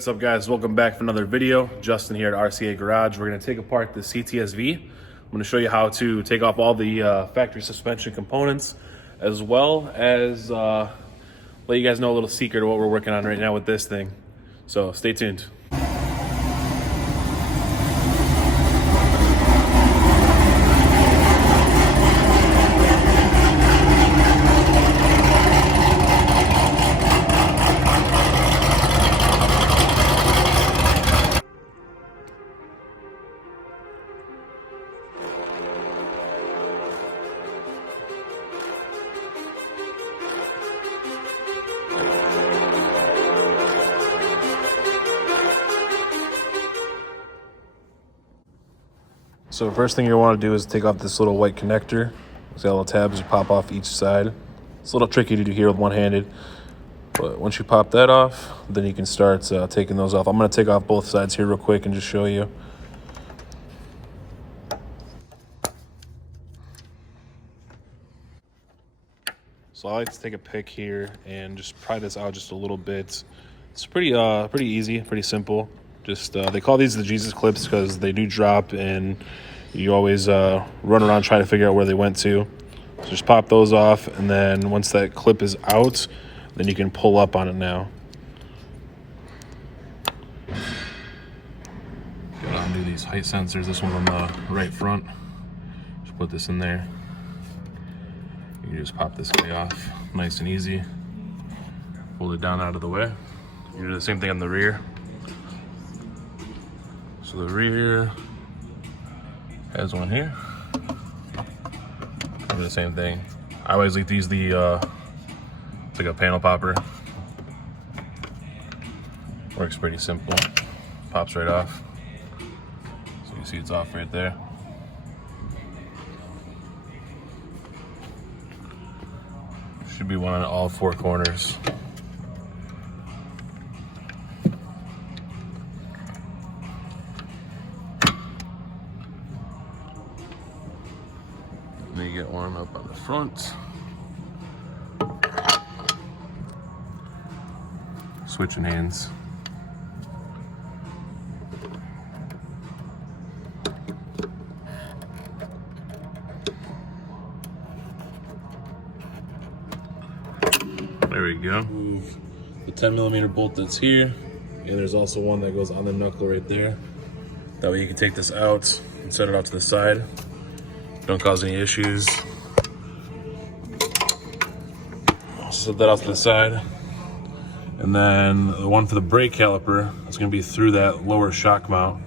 What's up, guys? Welcome back for another video. Justin here at RCA Garage. We're going to take apart the Ctsv. I'm going to show you how to take off all the factory suspension components, as well as let you guys know a little secret of what we're working on right now with this thing. So stay tuned. So the first thing you want to do is take off this little white connector. It's got little tabs you pop off each side. It's a little tricky to do here with one-handed, but once you pop that off, then you can start taking those off. I'm going to take off both sides here real quick and just show you. So I like to take a pick here and just pry this out just a little bit. It's pretty easy, pretty simple. Just they call these the Jesus clips because they do drop and you always run around trying to figure out where they went to. So just pop those off, and then once that clip is out, then you can pull up on it now. Gotta undo these height sensors. This one on the right front. Just put this in there. You can just pop this guy off, nice and easy. Hold it down out of the way. You do the same thing on the rear. So the rear has one here. Do the same thing. I always like to use the it's like a panel popper. Works pretty simple. Pops right off. So you see it's off right there. Should be one on all four corners. Then you get one up on the front. Switching hands. There we go. Move the 10mm bolt that's here. And there's also one that goes on the knuckle right there. That way you can take this out and set it out to the side. Don't cause any issues. Set that off to the side. And then the one for the brake caliper is going to be through that lower shock mount.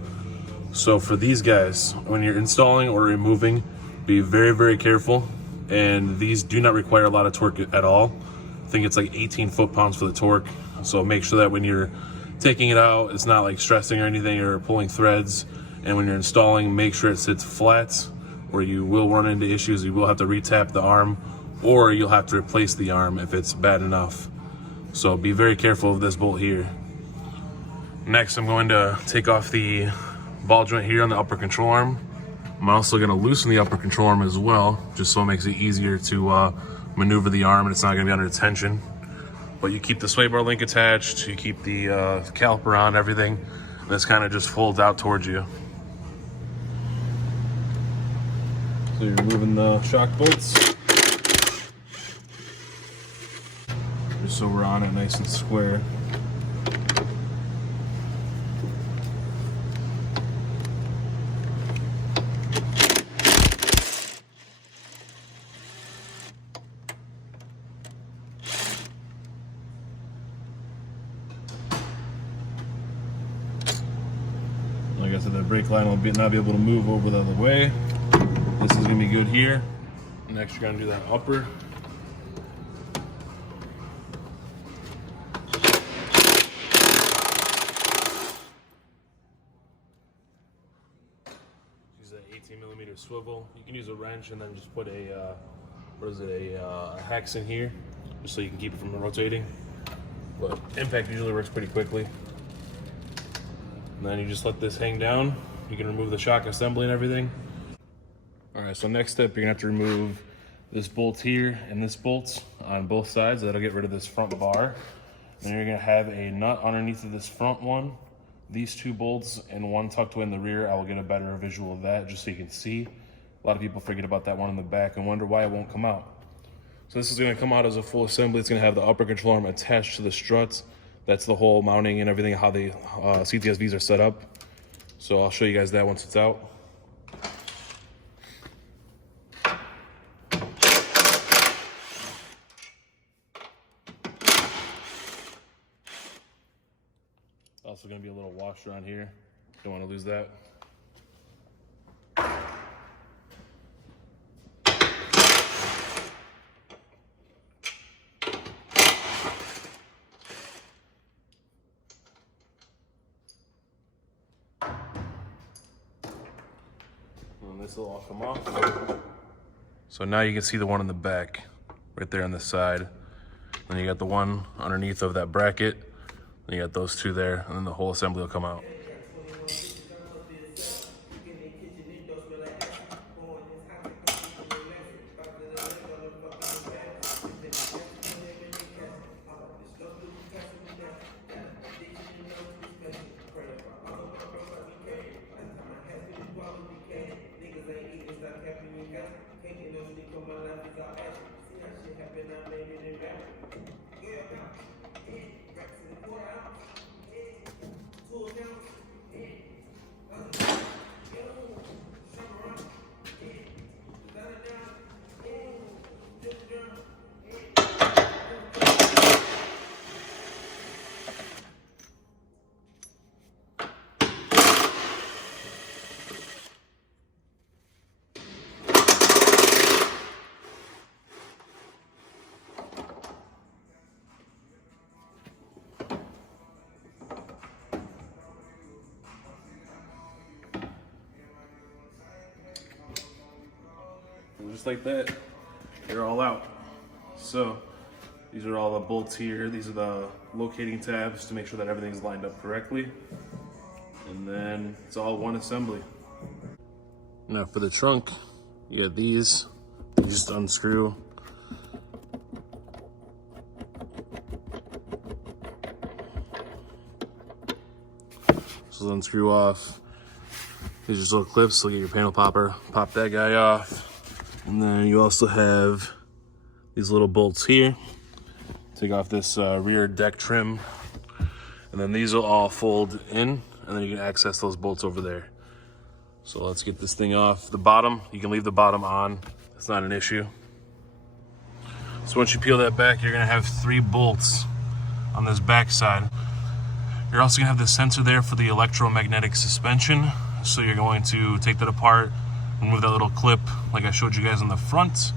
So for these guys, when you're installing or removing, be very, very careful. And these do not require a lot of torque at all. I think it's like 18 foot-pounds for the torque. So make sure that when you're taking it out, it's not like stressing or anything or pulling threads. And when you're installing, make sure it sits flat, or you will run into issues. You will have to retap the arm, or you'll have to replace the arm if it's bad enough. So be very careful of this bolt here. Next, I'm going to take off the ball joint here on the upper control arm. I'm also going to loosen the upper control arm as well, just so it makes it easier to maneuver the arm and it's not going to be under tension. But you keep the sway bar link attached, you keep the caliper on, everything. And this kind of just folds out towards you. So you're removing the shock bolts. Just so we're on it nice and square. Like I said, the brake line will not be able to move over the other way. This is going to be good here. Next, you're going to do that upper. Use that 18mm swivel. You can use a wrench and then just put a hex in here, just so you can keep it from rotating. But impact usually works pretty quickly. And then you just let this hang down. You can remove the shock assembly and everything. All right, so next step, you're gonna have to remove this bolt here and this bolt on both sides. That'll get rid of this front bar. Then you're gonna have a nut underneath of this front one, these two bolts, and one tucked away in the rear. I will get a better visual of that just so you can see. A lot of people forget about that one in the back and wonder why it won't come out. So this is gonna come out as a full assembly. It's gonna have the upper control arm attached to the struts. That's the whole mounting and everything, how the CTSVs are set up. So I'll show you guys that once it's out. Also gonna be a little washer on here. Don't wanna lose that. And this will all come off. So now you can see the one in the back, right there on the side. Then you got the one underneath of that bracket. Then you got those two there, and then the whole assembly will come out. And just like that, they're all out. So these are all the bolts here. These are the locating tabs to make sure that everything's lined up correctly. And then it's all one assembly. Now for the trunk, you got these. You just unscrew. So unscrew off. These are just little clips, so get your panel popper, pop that guy off. And then you also have these little bolts here. Take off this rear deck trim. And then these will all fold in, and then you can access those bolts over there. So let's get this thing off. The bottom, you can leave the bottom on. It's not an issue. So once you peel that back, you're gonna have 3 bolts on this back side. You're also gonna have the sensor there for the electromagnetic suspension. So you're going to take that apart, remove that little clip like I showed you guys on the front,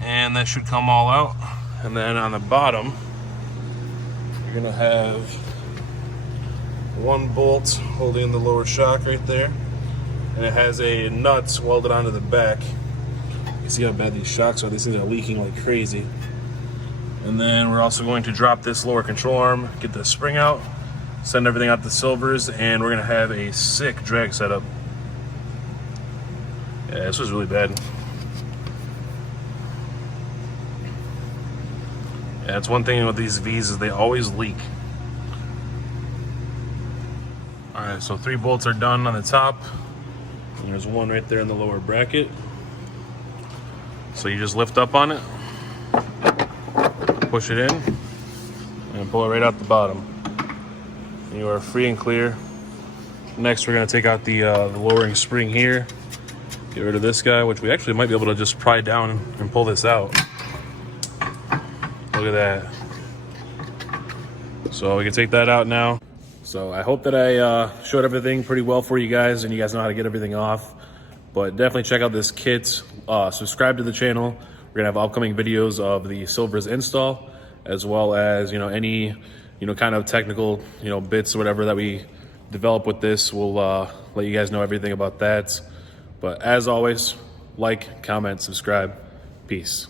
and that should come all out. And then on the bottom, you're gonna have 1 bolt holding the lower shock right there, and it has a nut welded onto the back. You see how bad these shocks are? These things are leaking like crazy. And then we're also going to drop this lower control arm, get the spring out, send everything out to Silvers, and we're gonna have a sick drag setup. Yeah, this was really bad. Yeah, that's one thing with these V's is they always leak. All right, so 3 bolts are done on the top. And there's 1 right there in the lower bracket. So you just lift up on it, push it in, and pull it right out the bottom. And you are free and clear. Next, we're gonna take out the lowering spring here. Get rid of this guy, which we actually might be able to just pry down and pull this out. Look at that. So we can take that out now. So I hope that I showed everything pretty well for you guys, and you guys know how to get everything off. But definitely check out this kit. Subscribe to the channel. We're gonna have upcoming videos of the Silvers install, as well as any kind of technical bits or whatever that we develop with this. We'll let you guys know everything about that. But as always, like, comment, subscribe. Peace.